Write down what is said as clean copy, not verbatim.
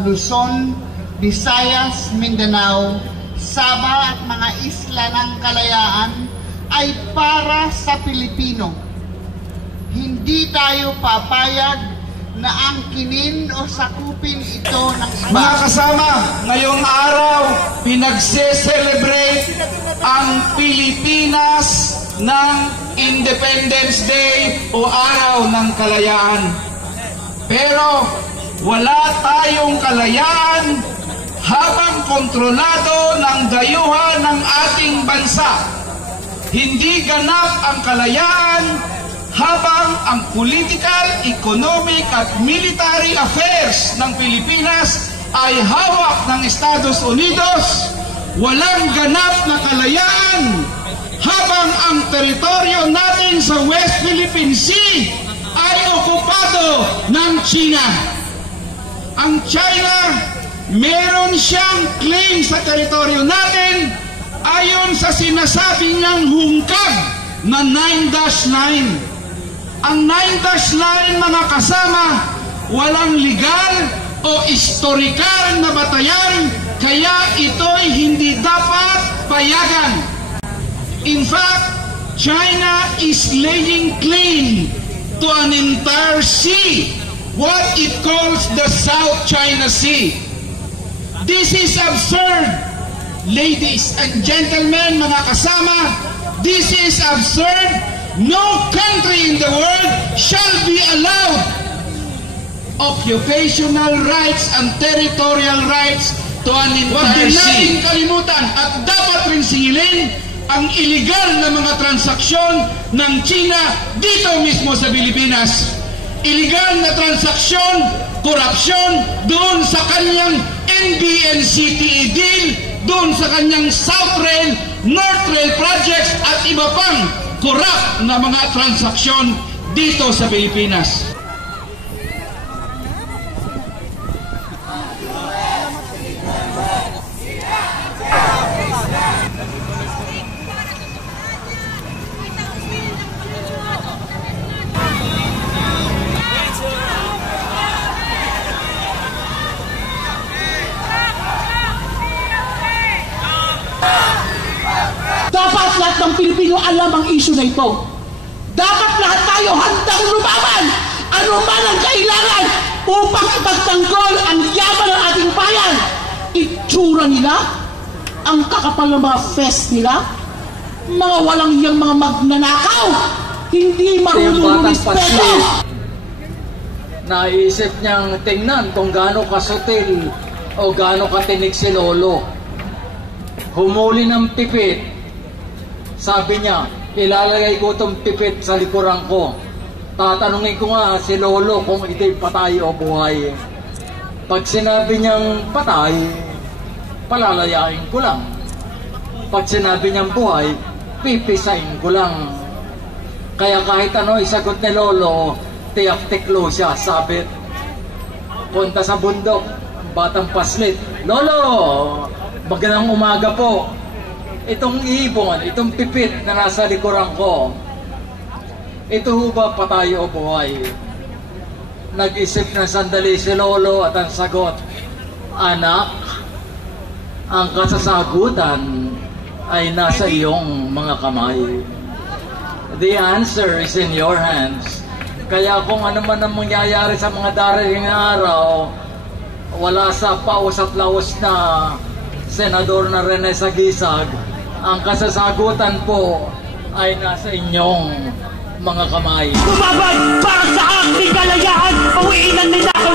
Luzon, Visayas, Mindanao, Sabah at mga isla ng Kalayaan ay para sa Pilipino. Hindi tayo papayag na angkinin o sakupin ito ng iba. Mga kasama, ngayong araw, pinagse-celebrate ang Pilipinas ng Independence Day o Araw ng Kalayaan. Pero wala tayong kalayaan habang kontrolado ng dayuhan ng ating bansa. Hindi ganap ang kalayaan habang ang political, economic at military affairs ng Pilipinas ay hawak ng Estados Unidos. Walang ganap na kalayaan habang ang teritoryo natin sa West Philippine Sea ay okupado ng China. Ang China, meron siyang claim sa teritoryo natin ayon sa sinasabi niyang hungkag na 9-9. Ang 9-9, mga kasama, walang legal o historikal na batayan, kaya ito'y hindi dapat payagan. In fact, China is laying claim to an entire sea, what it calls the South China Sea. This is absurd, ladies and gentlemen, mga kasama. This is absurd. No country in the world shall be allowed occupational rights and territorial rights to an entire sea. Huwag din natin kalimutan at dapat rin singilin ang illegal na mga transaksyon ng China dito mismo sa Pilipinas. Illegal na transaksyon, korupsyon doon sa kanyang NBNCTE deal, doon sa kanyang South Rail, North Rail projects at iba pang korap na mga transaksyon dito sa Pilipinas. Dapat lahat ng Pilipino alam ang issue na ito. Dapat lahat tayo handang lumaban anuman ang kailangan upang ipagtanggol ang yaman ng ating bayan. Itsura nila, ang kakapal ng mga fest nila, mga walang hiyang mga magnanakaw, hindi marunong respeto. Naisip niyang tingnan kung gaano kasutil o gaano katinig si Lolo. Humuli ng pipit. Sabi niya, ilalagay ko itong pipit sa likuran ko. Tatanungin ko nga si Lolo kung ito'y patay o buhay. Pag sinabi niyang patay, palalayain ko lang. Pag sinabi niyang buhay, pipisain ko lang. Kaya kahit ano isagot ni Lolo, tiyak-tiklo siya, sabit. Punta sa bundok, batang paslit. Lolo, magandang umaga po. Itong ibon, itong pipit na nasa likuran ko, ito ho ba patay o buhay? Nag-isip ng sandali si Lolo at ang sagot, anak, ang kasasagutan ay nasa iyong mga kamay. The answer is in your hands. Kaya kung ano man ang mangyayari sa mga darating na araw, wala sa paus at laos na Senador na Rene Sagisag, ang kasasagutan po ay nasa inyong mga kamay. Lumaban para sa aking kalayaan, pawiin ang ninakaw